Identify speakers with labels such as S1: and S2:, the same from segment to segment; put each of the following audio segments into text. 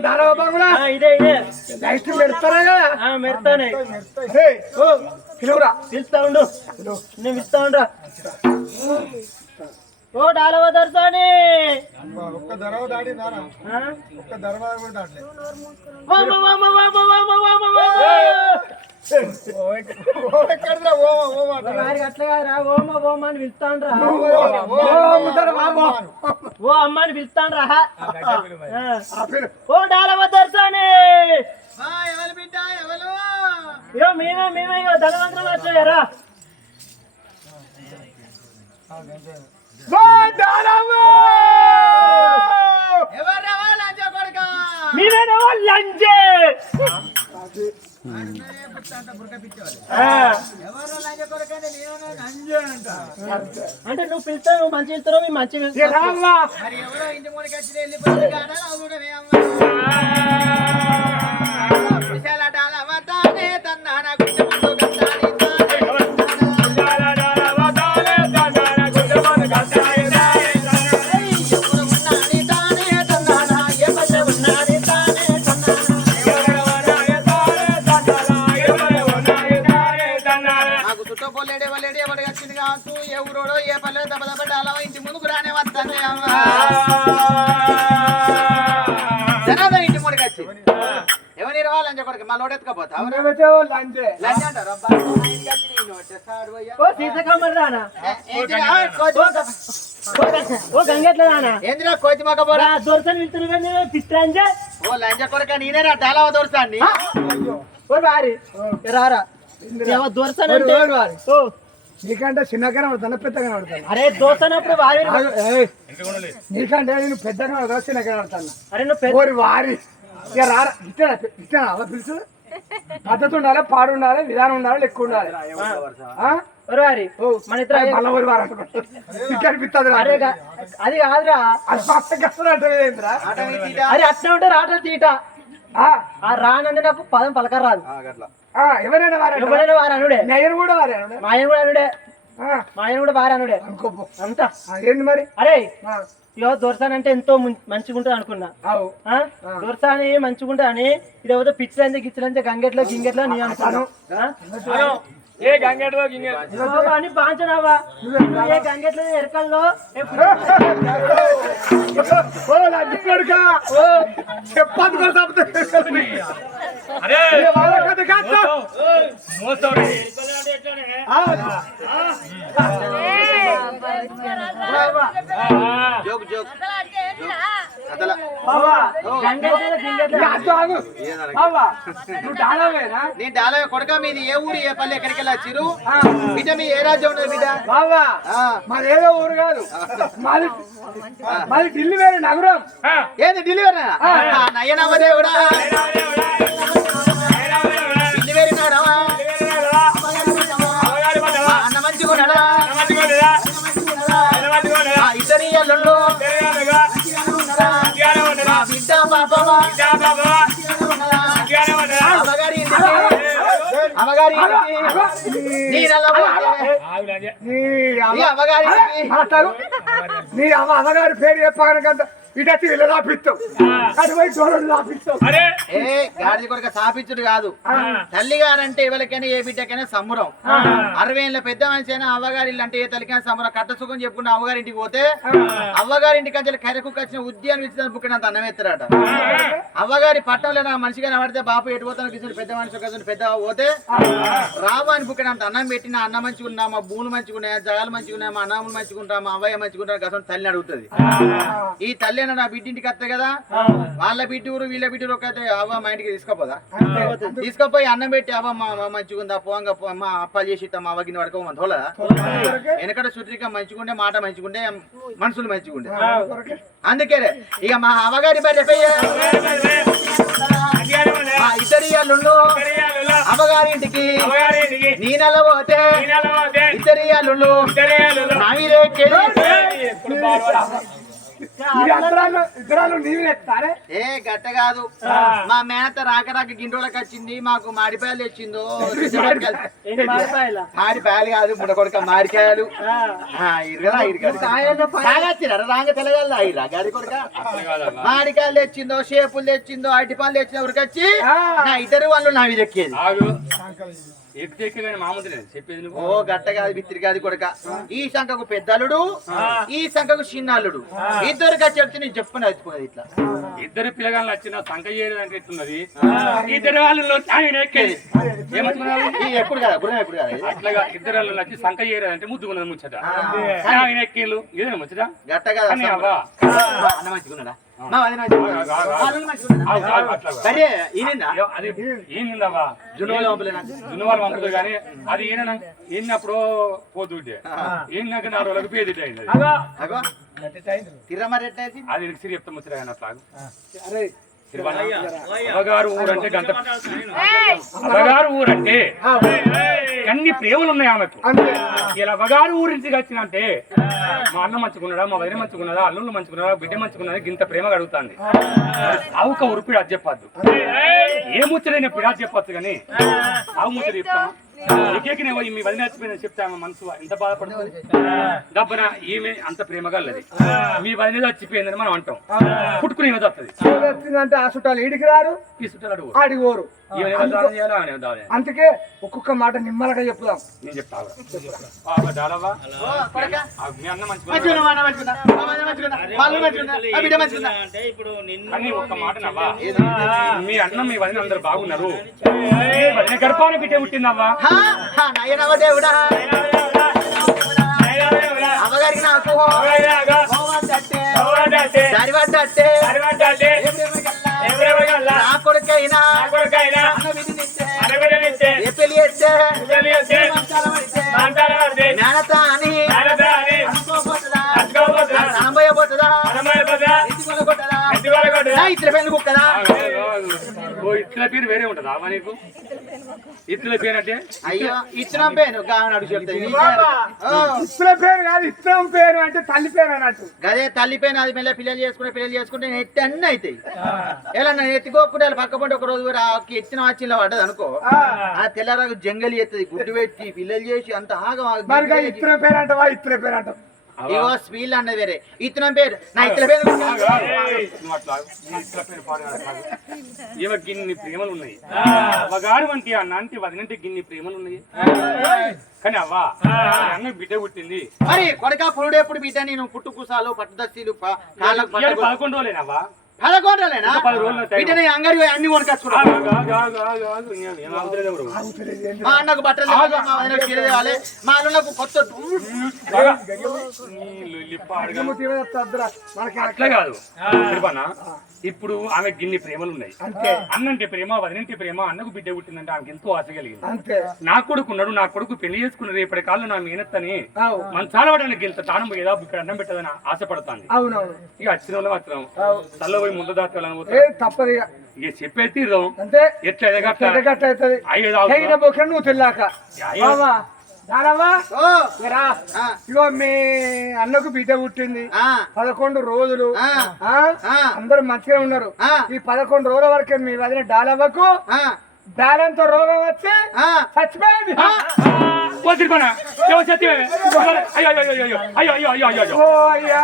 S1: డాలవ బంగుల?
S2: ఆ, ఇదే ఇదే.
S1: లైట్ పెడతారా కదా
S2: ఆ, మెరుతానే
S1: హే, ఓ, పిలువురా.
S2: పిలుస్తా ఉండు. నేను పిలుస్తా ఉండు ఓ డాలవ దర్శని
S1: ఒక్క దరవ దాడి నారా? ఒక్క దరవ కూడా దాటలే.
S2: వామ, వామ, వామ, వామ, వామ, ఓ అమ్మ అని పిలుస్తాండ్రా. ఆ. ఓ డాలవ దర్శని మేమే మేమే ఇగో ధనవంతరం వచ్చాయరా
S1: ఎవరు రావాలి అంజ కొడుక?
S2: మీరేనేమో లంచే ఆ.
S1: ఎవరు లంజ కొడుక నేను నంజ అంట.
S2: అంటే నువ్వు పిలుస్తావు నువ్వు మంచి పిలుస్తావు మీ మంచి పిలుస్తావు గంగెట్ల రానా?
S1: ఏందిరా కోతి మొక్క పోరా
S2: దొరసని
S1: ఓ కొరక నేనే
S2: వారి. రారా దొరసని
S3: నీకంటే చిన్నగానే పడతాను పెద్దగానే పడతాను
S2: అరే దోసనప్పుడు వారి
S3: నీకంటే నేను పెద్దగా పడతాను చిన్నగానే పడతాను
S2: అరే నువ్వు పెద్ద
S3: ఓరి వారి. ఇక రారా అలా పిలుచు పద్ధతి ఉండాలి పాడు ఉండాలి విధానం ఉండాలి లెక్క ఉండాలి. ఆ?
S2: ఓ వారి
S3: ఓ,
S2: మన ఇద్దరు
S3: అరే మళ్ళా ఓరి వారు చికెన్ పిత్తది రా.
S2: అరే గా- అది కాదురా.
S3: అది పచ్చ కష్టం అంటే ఏంద్రా?
S1: ఆటవి తీట.
S2: అరే అట్లా ఉంటే రాటలు తీట.
S3: ఆ,
S2: ఆ రానంటే నాకు పదం పలక రాదు
S3: ఆ, ఎవరైనా వారే
S2: ఎవరైనా వారు అనుడే
S3: నేను కూడా వారే
S2: మా ఆయన కూడా అనుడే. మా ఆయన కూడా వారు అనుడే
S3: అనుకోపో
S2: అంతా.
S3: ఆ, ఏంది మరి?
S2: అరే ఇగో దొరసాన్ అంటే ఎంతో మంచిగా ఉంటుంది అనుకున్నా? దొరసాని మంచిగా ఉంటుంది అని ఇది ఏదో పిచ్చిలంతే గిచ్చిలంతే గంగెట్లో గింగెట్లో నీ అనుకున్నాను
S4: ఏ గంగెట్లో గింగె
S2: అని బాంచనావా నువ్వు ఏ గంగెట్లో ఎరకల్లో. ఏ
S3: ఓ లంచ్ కొడుకా ఓ చెప్పదు
S4: అరే.
S3: వాళ్ళ కథ కాదు ఆ,
S1: జోక్ జోక్. నీ డాలా కొడక మీది ఏ ఊరు ఏ పల్లె ఎక్కడికి వెళ్ళొచ్చిరు? బిడ్డ మీ ఏ రాజ్యం ఉన్నది బిడ్డ?
S3: బావా
S1: ఆ,
S3: మాది ఏదో ఊరు కాదు. మాది మాది ఢిల్లీ వేరే నగరం
S1: ఏంది డెలివరీ నాడవా అన్న మంచిగున్నాడా? ఆ ఇద్దరి అల్లుళ్ళు. నీ అమ్మగారి
S3: పేరు చెప్పగలకంత ఇటు రాపిస్తావు
S4: అరే.
S1: ఏ గాడిద కొడుక సాపించుడు కాదు. తల్లి గారంటే ఎవరికైనా ఏ బిడ్డకైనా సంబరం. అరవై ఏళ్ళ పెద్ద మనిషి అయినా అవ్వగారి ఇల్లు అంటే ఏ తల్లికైనా సంబరం. కట్ట సుఖం చెప్పుకున్న అవ్వగారింటికి పోతే అవ్వగారింటికి అంటే కరెకుకు వచ్చిన ఉద్యానం ఇచ్చిన బుక్కినంత అన్నం ఎత్తారట. అవ్వగారి పట్టంలో నా మనిషిగా నడితే బాపు ఎటు పోతాను కిసుడు పెద్ద మనిషి ఒక పెద్ద పోతే రావు అని బుక్కినంత అన్నం పెట్టిన అన్నం మంచిగా ఉన్నా మా భూములు మంచిగా ఉన్నాయా జగాలు మంచిగా ఉన్నాయా మా అన్నములు మంచిగా ఉంటా మా అవ్వయ్య మంచిగా ఉంటా గతం తల్లిని అడుగుతుంది. ఈ తల్లి అన్న నా బిడ్డింటికి వస్తే కదా వాళ్ళ బిడ్డ ఊరు వీళ్ళ బిడ్డ ఊరు అవ్వ మా ఇంటికి తీసుకోపోదా? తీసుకుపోయి అన్నం పెట్టి అవ్వ మా మంచిగా ఉందా పోంగా మా అప్పాలు చేసి మా అవ్వకి పడుకోమని తోలదా వెనకట శుద్ధిగా మంచిగుండే మాట మంచిగుండే మనుషులు మంచిగుండే అందుకే ఇక మా ఇద్దరి అల్లుళ్ళు అమ్మగారి ఇంటికి నీ నెల పోతే ఇద్దరి అల్లుళ్ళు నా ఏ గట్ట కాదు. మా మేత రాక రాక గిండోళ్ళకి వచ్చింది మాకు మాడిపాయలు తెచ్చిందో? మాడిపాయలు? కాదు ముడ కొడుక మాడికాయలు. రాంగ తెలగల్లా కొడుక? మాడికాయలు తెచ్చిందో షేపులు తెచ్చిందో అరటిపాలు తెచ్చిందో ఉరికొచ్చి నా ఇద్దరు వాళ్ళు నావి దక్కేది ఓ గట్ట కాదు బిత్తిరి కాదు కొడుక. ఈ సంఖకు పెద్దలుడు ఈ సంఖకు చిన్నల్లుడు ఇద్దరు చెప్తే నేను చెప్పుకుని వచ్చిపోయేది ఇట్లా.
S4: ఇద్దరు పిల్లగాళ్ళు వచ్చిన సంఖ ఎట్లున్నది? ఇద్దరు వాళ్ళు
S1: ఎప్పుడు కదా గురం ఎప్పుడు కదా ఇది?
S4: అట్లాగా ఇద్దరు వాళ్ళు వచ్చి సంఖ చేయడం అంటే ముద్దుకున్నది ముచ్చట. ఆయన ఎక్కిళ్ళు ఇదే ముచ్చట?
S1: గట్ట కాదు అన్న మంచిగున్నాడా? మా వదిన సరే
S4: అది ఈనిందావా
S1: జునువాళ్ళు పంపలేనా
S4: జునువాళ్ళు అది ఈయన నా రోజులకు పేదిట్ అది. సిరి చెప్తాం వచ్చిన అట్లాగు
S3: అరే
S4: అవ్వగారు ఊరంటే గంట అవ్వగారు ఊరంటే అన్ని ప్రేమలు ఉన్నాయి ఆమెకు. ఇలా అవ్వగారు ఊరి నుంచి వచ్చినంటే మా అన్న మంచుకున్నాడా మా వదిన మంచుకున్నదా అల్లుళ్ళు మంచుకున్నాడా బిడ్డ మంచుకున్నదా ఇంత ప్రేమ అడుగుతాంది. సావుక ఉరుపిడి అది చెప్పద్దు. ఏ ముచ్చడైనా పిడా చెప్పొచ్చు కానీ సావు ముచ్చట చెప్తాను ఎక్కెక్కినేవో మీ వదిన చచ్చిపోయిన మనసు ఎంత బాధపడుతుంది? డబ్బన ఈమె అంత ప్రేమగలది మీ వదిన చచ్చిపోయిందని మనం అంటాం. పుట్టుకుని ఏమో
S3: ఆ చుట్టాలు ఇడికి రారు
S4: ఈ చుట్టాలు అడిగోరు
S3: అందుకే ఒక్కొక్క మాట నిమ్మలగా చెప్పుదాం.
S4: నేను చెప్తాను. మీ అన్నం
S1: మీ వదిన
S4: అందరు బాగున్నారు. గర్భాన బిడ్డ పుట్టిందవ్వా?
S1: నయనవ దేవుడా అవగారి నాకు సరివడ్డే నా కొడుకైనా. జ్ఞానతాని రామయ్య పోతుందా ఇతర పెళ్ళి కుక్కదా.
S4: ఇట్ల పేరు వేరే ఉంటుందా అవ్వ నీకు? ఇట్ల పేరు అంటే?
S1: అయ్యో ఇచ్చిన పేరు
S3: పేరు. కాదు ఇత్తనం పేరు అంటే తల్లి పేరు అన్నట్టు.
S1: గదే తల్లి పైన అది మెల్ల పిల్లలు చేసుకుంటే పిల్లలు చేసుకుంటే ఎత్తి అన్ని అవుతాయి ఎలా నన్ను ఎత్తుకోకుండా పక్క పంట ఒక రోజు ఎత్తిన వచ్చిన పడ్డది అనుకో. ఆ. తెల్లరాకు జంగలి ఎత్తది గుడ్డు పెట్టి పిల్లలు చేసి అంత ఆగం
S3: ఇత్తన పేరు అంటావా ఇత్తన పేరు అంటావు?
S1: ఇగో స్పీల్ అన్నది వేరే. ఇతనం పేరు. నా ఇతర పేరు.
S4: ఈమె గిన్ని ప్రేమలు ఉన్నాయి. అవ్వగారు వంటి అన్న అంటే వదినంటే గిన్ని ప్రేమలు ఉన్నాయి. కానీ అవ్వా అన్న బిడ్డ పుట్టింది.
S1: మరి కొడక పురుడు ఎప్పుడు బిడ్డ నేను పుట్టుకుసాలు పట్టుదస్తీలు
S4: పదకొండు రోజులేనవ్వా
S1: పదకొండలేనా? అంగడి పోయి అన్ని కొనుకొచ్చుకున్నా? మా అన్నకు బట్టలు మా వదినకు చీర తేవాలి. మా అన్నకు కొత్త
S4: అట్లా కాదు. ఇప్పుడు ఆమె గిన్ని ప్రేమలు ఉన్నాయి. అన్నంటే ప్రేమ వదినంటే ప్రేమ అన్నకు బిడ్డ పుట్టిందంటే ఆమెకి ఎంతో ఆశ కలిగింది. నా కొడుకు ఉన్నాడు నా కొడుకు పెళ్ళి చేసుకున్న రేపటి కాళ్ళు నా మీనత్తని
S3: అవు.
S4: మంచాల పడడానికి వెళ్తా తాను ఏదో ఇక్కడ అన్నం పెట్టదని ఆశపడతాను ఇక వచ్చిన వాళ్ళు మాత్రం తల్ల
S3: నువ్వు తెల్లాక ఇగో మీ అన్నకు బిడ్డ పుట్టింది. పదకొండు రోజులు. అందరూ మంచిగా ఉన్నారు. ఈ పదకొండు రోజుల వరకే మీ వదిన డాలవ్వకు. బ్యాలెన్స్ రోగం వచ్చి
S1: ఆ.
S3: చచ్చిపోయింది.
S4: తిరుపన్న ఏమో సత్యమే? అయ్యో అయ్యో అయ్యో అయ్యో అయ్యో అయ్యో అయ్యో అయ్యో అయ్యో.
S3: ఓ అయ్యా.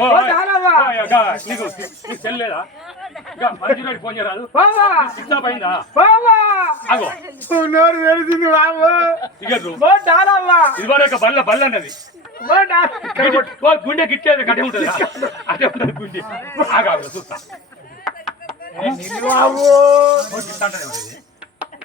S4: ఓ,
S3: ఓ దానవ్వ
S4: అయ్యో, గా, నీకు నీకు ఫోన్ చేయరాదు. పోయిందా? అగో
S3: నోరు తెరిచింది బాబు.
S4: వరకు బల్ల బల్ల అన్నది. గుండె గిట్టేది గట్టే ఉంటుంది. అదే ఉంటుంది గుండె. ఆగా ఆగు, చూస్తా.
S3: బాబు.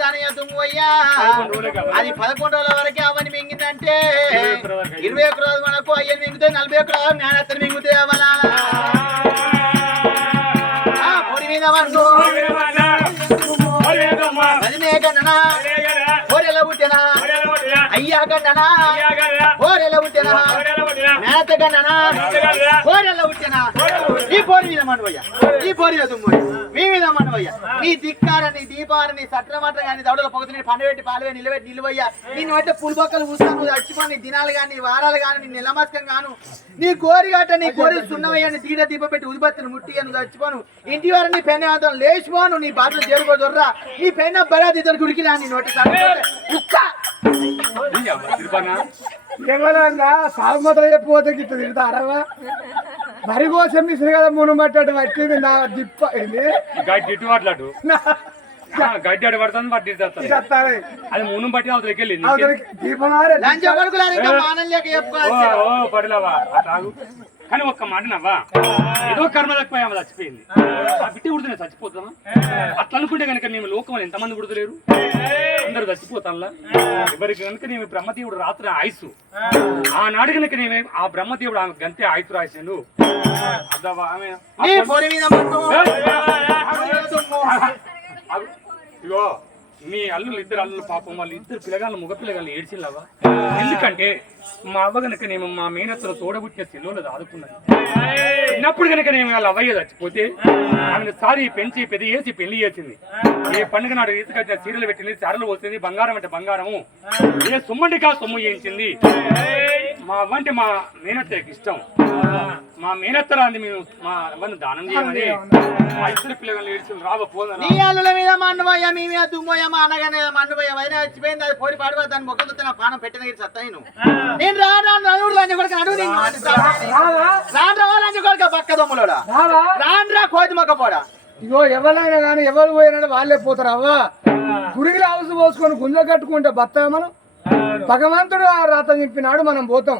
S1: దాని మీద దుమ్ము పోయ్యా అది పదకొండు రోజుల వరకే అవన్నీ మింగిందంటే ఇరవై ఒక్క రోజు మనకు అయ్యని మింగుతాయి నలభై ఒక్క రోజు మేనత్తని మింగుతాయి అవలా. అయ్యా గన్ననా ఓరెల పుట్టినా మేత గన్ననా ఓరెల పుట్టినా ఈ పోరి మీద మనవయ్య ఈ పోరి మీద తుమ్మయ్య మీ మీద మనవయ్య నీ దిక్కార నీ దీపార నీ సత్రమాట కానీ దౌడల పొగతి నీ పండు పెట్టి పాలు నిలబెట్టి నిలువయ్య నేను అంటే పులిబొక్కలు పూస్తాను చచ్చిపోయి నీ దినాలు కానీ నీ వారాలు కానీ నీ నిలమస్కం గాను. నీ కోరిగట నీ కోరి సున్నవయ్య నీ తీర దీప పెట్టి ఉదిపత్తిని ముట్టి నువ్వు చచ్చిపోను. ఇంటి వారు నీ పెన్న అంతం లేచిపోను నీ బాటలు చేరుకోదొర్రా నీ పెన్న బరాది ఇద్దరు గుడికిరా నీ నోటి కుక్క
S3: చెప్పిపోతే గిట్ట తిడతారవా మరి కోసం కదా మును పట్టాడు పట్టింది నా దిప్ప. ఏంది?
S4: గడ్డి అడు పడుతుంది పట్టి అది మునం బట్టి అవతలకి వెళ్ళింది.
S1: లేక
S4: పడిలావా? కానీ ఒక్క మాట నవ్వా? ఏదో కర్మ తక్కువ ఆమె చచ్చిపోయింది. ఆ బిడ్డ ఉడితే చచ్చిపోతామా అట్లా అనుకుంటే కనుక మేము లోకంలో ఎంతమంది ఉడతలేరు అందరు చచ్చిపోతాంలా ఎవరికి కనుక నేను బ్రహ్మదేవుడు రాత్రి ఆయుసు ఆనాడు కనుక నేను ఆ బ్రహ్మదేవుడు ఆమె గంతే ఆయుసు రాసిండు. అద్దవా మీ అల్లులు ఇద్దరు అల్లులు పాపం వాళ్ళు ఇద్దరు పిల్లగాళ్ళు మగ పిల్లగాళ్ళు ఏడ్చిల్లవా? ఎందుకంటే మా అవ్వ గనక నేను మా మేనత్తలు తోడబుట్టిన సెల్లులు దాదుకున్నాను. చిన్నప్పుడు కనుక నేను వాళ్ళ అవ్వయ్య చచ్చిపోతే ఆమెను సారి పెంచి పెద్ద చేసి పెళ్ళి చేసింది. ఏ పండుగ నాడు ఈతకొచ్చిన చీరలు పెట్టింది చారలు పోసింది బంగారం అంటే బంగారము. ఏ సొమ్మంటికా సొమ్ము చేయించింది మా అవ్వ అంటే మా మేనత్తకి ఇష్టం మా మేనత్తరాంది మేము మా అవ్వను దానం చేయమని మా ఇద్దరు పిల్లగాళ్ళు ఏడ్చి రాబో పోదనా
S1: నీ అల్లుల మీద మన్నుపోయా మీ మీద దుమ్మోయా మా అన్నగానే మన్నుపోయా వదిన చచ్చిపోయింది అది పోరి పాడుకో దాని ముఖం నా పానం పెట్టిన గిరి సత్తా నేను నేను రా రాను నలుగురు లంచ కొడుకు అడుగు
S3: రావా
S1: రాను రా లంచ కొడుక పక్క దొమ్ములోడా
S3: రావా
S1: రాను రా కోతి మొక్క పోడా
S3: ఇగో ఎవరైనా కానీ ఎవరు పోయినా వాళ్ళే పోతారు అవ్వా గుడికి హౌస్ పోసుకొని గుంజ కట్టుకుంటే బత్త మనం భగవంతుడు ఆ రాత చెప్పినాడు మనం పోతాం.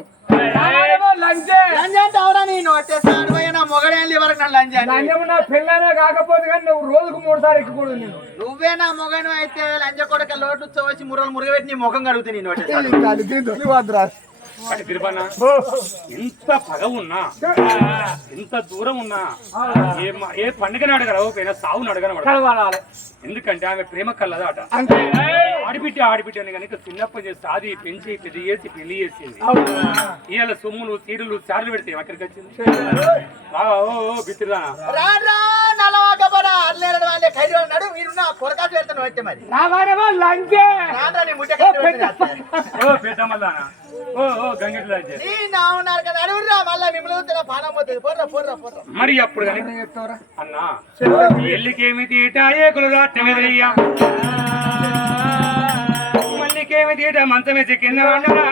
S3: పెళ్ళనే కాకపోతే కానీ నువ్వు రోజుకు మూడు సార్లు ఎక్కకూడదు నేను
S1: నువ్వే నా మొగను అయితే లంచ కొడుక లోటు వచ్చి మురలు మురగబెట్టి నీ ముఖం కడుగుతుంది నేను
S4: అంటే ఎంత పగ ఉన్నా? ఎంత దూరం ఉన్నా? ఏ మ- ఏ పండుగ నాడు గడవకపోయినా సావు అడగనమాట
S3: కలవాలి
S4: ఎందుకంటే ఆమె ప్రేమ కల్లదాట
S3: అంతే.
S4: ఆడిబిడ్డ ఆడిబిడ్డని కనుక చిన్నప్పటి నుంచి సాది పెంచి పెద్ద చేసి పెళ్ళి చేసింది. ఇవాళ సొమ్ములు సీరులు చార్లు పెడితే ఎక్కడికి వచ్చింది? బాగా ఓ ఓ బిత్తిరా
S1: అర్లేరడు వాళ్ళే ఖైదు అన్నాడు. మీరు? వచ్చే నీ ముట్ట
S4: ఓ
S1: నీ కదా అడుగురా మళ్ళా మిమ్మల్ని చూస్తే పానం పోతుంది. పోర్రా పోర్రా పోర్రా.
S4: మరి అప్పుడు కానీ?
S3: చెప్తావరా?
S4: అన్నా ఎల్లికేమి తీట ఏకులు రాట్నం ఎదురయ్యా మల్లికేమి తీట మంచమేసి కింద వండరా?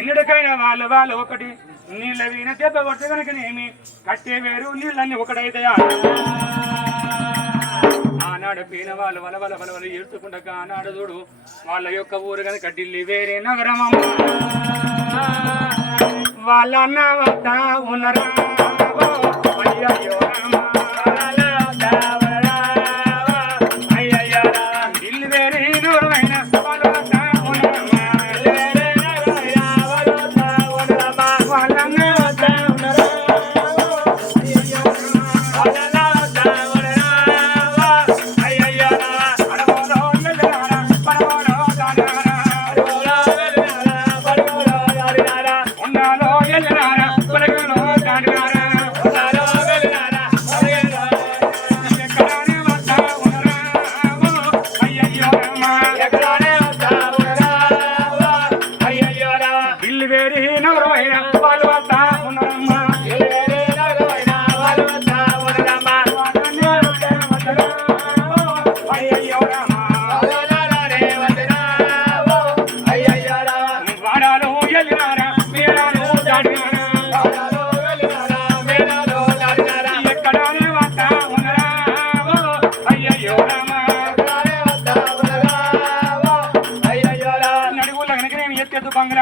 S4: ఎన్నడికైనా వాళ్ళు వాళ్ళు ఒకటి. నీళ్ళ వీణ దెబ్బ కొడితే కనుకనేమి కట్టే వేరు నీళ్ళన్నీ ఒకటైతాయా ఆనాడు పీన వాళ్ళు వల వల వల వల ఏడ్చుకుండగా ఆనాడు చూడు వాళ్ళ యొక్క ఊరు కనుక ఢిల్లీ వేరే నగరమమ్మ వాళ్ళ అన్న వద్ద ఉన్నరా? అయ్యో అయ్యయ్యో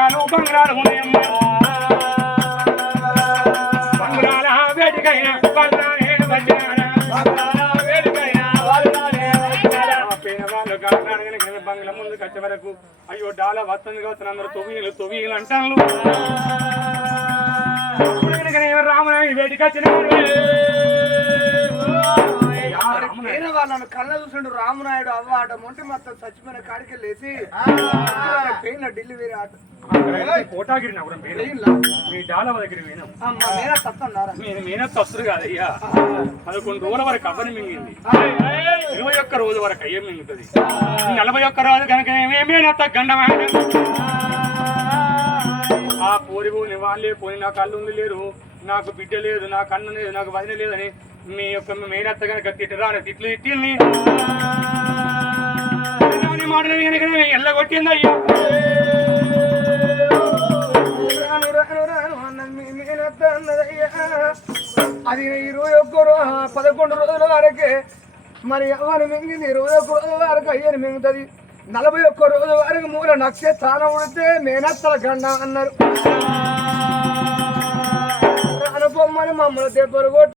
S4: బంగారాలు బంగారాలు ఉన్నాయమ్మా బంగారాల వేడికైన బంగారేడు బంగ్లా ముందుకు వచ్చే వరకు అయ్యో డాల వస్తుంది కావచ్చు అందరూ తొవ్వీలు తొవ్వీలు అంటాను రామునాయుడు వేడికొచ్చిన
S3: నేను వాళ్ళను కళ్ళ చూసిండు రామునాయుడు అవ్వ ఆట మొంటి మొత్తం చచ్చిపోయిన కాడికి లేచి పెయిన్ ఢిల్లీ వేరే ఆట.
S4: కోటాగిరి నగరం మీ డాలవ దగ్గర మేనత్ వస్తుంది కాదయ్యా. పదకొండు రోజుల వరకు అవ్వని మింగింది. ఇరవై ఒక్క రోజు వరకు అయ్యే మింగుతుంది. నలభై ఒక్క రోజు కనుక గండమైన ఆ పోరి పోని వాళ్ళే పోని నాకు అల్లు ఉంది లేరు. నాకు బిడ్డ లేదు నాకు అన్న లేదు నాకు వదిన లేదని మీ యొక్క మేనత్త కనుక తిట్టరా అని తిట్లు తిట్టిల్ని. మాటలు కనుక ఎల్లగొట్టింది అయ్యా.
S3: రాను అది ఇరవై ఒక్క రోజు పదకొండు రోజుల వరకే. మరి ఎవరు మింగింది ఇరవై ఒక్క రోజుల వరకు అయ్యని మింగుతుంది నలభై ఒక్క రోజు వరకు మూల నక్షత్రాలు ఉడితే మేనత్తల గండ అన్నారు. అనుపమ్మని మమ్మల్ని దెబ్బలు కొట్టి